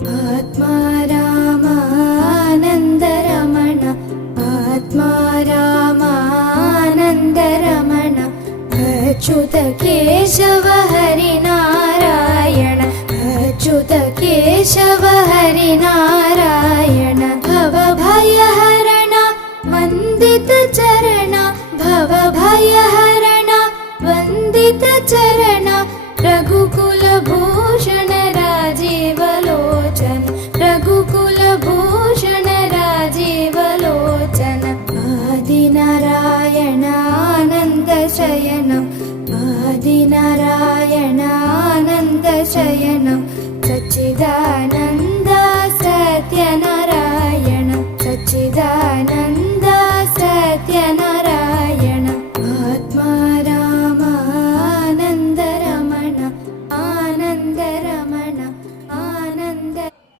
आत्मा रामानन्दरमण आत्मा रामानन्दरमण अच्युत केशव हरिनारायण अच्युत केशव हरिनारायण भवभयहरण वन्दित चरण भवभयहरण वन्दित चरण